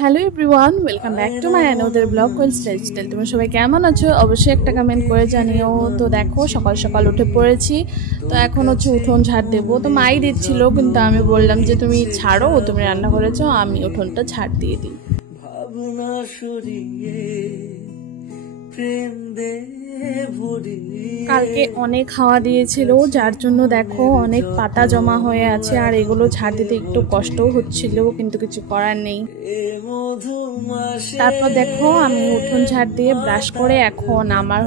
Hello everyone, welcome back to my another blog Wells lifestyle. তোমরা সবাই কেমন আছো? অবশ্যই একটা কমেন্ট করে জানিও। তো দেখো সকাল সকাল উঠে পড়েছি। তো এখন উঠোন ঝাড় দেবো। তো মাই দিচ্ছিল, কিন্তু আমি বললাম যে তুমি ছাড়ো, তুমি রান্না করেছো, আমি উঠোনটা ঝাড় দিয়ে দিই। ভাবনা সরিয়ে প্রেম দে কালকে অনেক হাওয়া দিয়েছিল, যার জন্য দেখো অনেক পাতা জমা হয়ে আছে, আর এগুলো ঝাড় দিতে একটু কষ্টও হচ্ছিল, কিন্তু কিছু করার নেই। তারপর দেখো আমি উঠোন ঝাড় দিয়ে ব্রাশ করে এখন আমার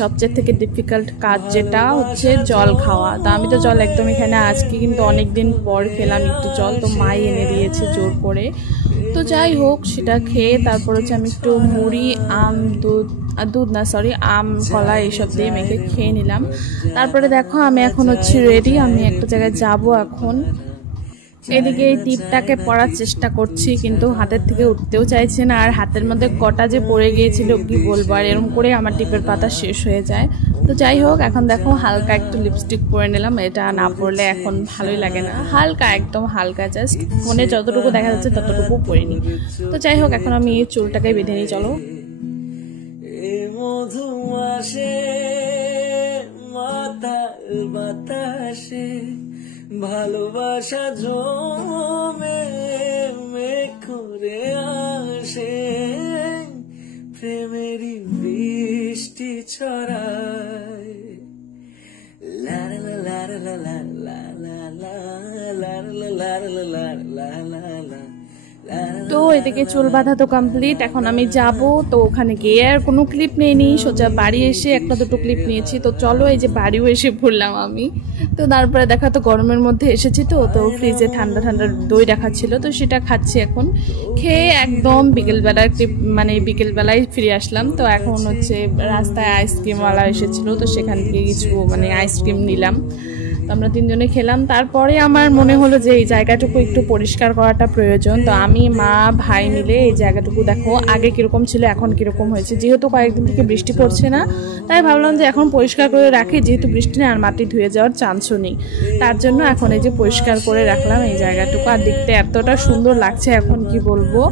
সবচেয়ে থেকে ডিফিকাল্ট কাজ, যেটা হচ্ছে জল খাওয়া। তো আমি তো জল একদম এখানে আজকে কিন্তু অনেকদিন পর খেলাম একটু জল, তো মাই এনে দিয়েছে জোর করে। তো যাই হোক, সেটা খেয়ে তারপর আমি একটু মুড়ি, আম কলা এইসব দিয়ে মেখে খেয়ে নিলাম। তারপরে দেখো আমি এখন রেডি, আমি একটা জায়গায় যাব এখন। এদিকে এই টিপটাকে পরার চেষ্টা করছি, কিন্তু হাতের থেকে উঠতেও চাইছে না, আর হাতের মধ্যে কটা যে পড়ে গিয়েছিল কি বলবো, আর এরকম করে আমার টিপের পাতা শেষ হয়ে যায়। তো যাই হোক, এখন দেখো হালকা একটু লিপস্টিক পরে নিলাম, এটা না পরলে এখন ভালোই লাগে না। হালকা, একদম হালকা, জাস্ট ফোনে যতটুকু দেখা যাচ্ছে ততটুকু পরিনি। তো যাই হোক, এখন আমি এই চুলটাকে বেঁধে নিই, চলো। ভালোবাসা জমে করে আসে, প্রেমেরই বৃষ্টি ছড়ায়। লা লা লা লা লা লা লা লা লা লা লা লা লা। তো এদিকে চুল বাঁধা তো কমপ্লিট, এখন আমি যাব। তো ওখানে গিয়ে আর কোনো ক্লিপ নেইনি, সোজা বাড়ি এসে একটা দুটো ক্লিপ নিয়েছি। তো চলো, এই যে বাড়িও এসে পড়লাম আমি। তো তারপরে দেখা, তো গরমের মধ্যে এসেছি, তো ফ্রিজে ঠান্ডা ঠান্ডা দই রাখা ছিল, তো সেটা খাচ্ছি এখন। খেয়ে একদম বিকেলবেলার ক্লিপ, মানে বিকেলবেলায় ফিরে আসলাম। তো এখন রাস্তায় আইসক্রিমওয়ালা এসেছিল, তো সেখান থেকে কিছু আইসক্রিম নিলাম। তো আমরা তিনজনে খেলাম। তারপরে আমার মনে হলো যে এই জায়গাটুকু একটু পরিষ্কার করাটা প্রয়োজন। তো আমি, মা, ভাই মিলে এই জায়গাটুকু দেখো আগে কিরকম ছিল, এখন কিরকম হয়েছে। যেহেতু কয়েকদিন থেকে বৃষ্টি পড়ছে না, তাই ভাবলাম যে এখন পরিষ্কার করে রাখি, যেহেতু বৃষ্টি নেই আর মাটি ধুয়ে যাওয়ার চান্সও নেই। তার জন্য এখন এই যে পরিষ্কার করে রাখলাম এই জায়গাটুকু। আর দেখতে এতটা সুন্দর লাগছে, এখন কি বলবো।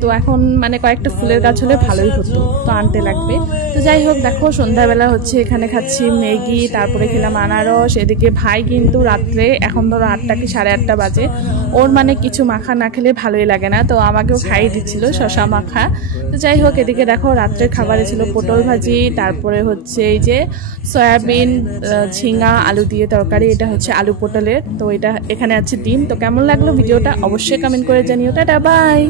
তো এখন কয়েকটা ফুলের গাছ হলে ভালোই হতো, তো আনতে লাগবে। তো যাই হোক, দেখো সন্ধ্যাবেলা এখানে খাচ্ছি ম্যাগি, তারপরে খেলাম আনারস। এদিকে ভাই কিন্তু রাত্রে, এখন ধরো 8টা কি 8:30 বাজে, ওর কিছু মাখা না খেলে ভালোই লাগে না, তো আমাকেও খাইয়ে দিচ্ছিল শশা মাখা। তো যাই হোক, এদিকে দেখো রাত্রের খাবারে ছিল পটল ভাজি, তারপরে এই যে সয়াবিন, ঝিঙা, আলু দিয়ে তরকারি, এটা আলু পটলের। তো এটা এখানে আছে ডিম। তো কেমন লাগলো ভিডিওটা অবশ্যই কমেন্ট করে জানিও। Tata, by.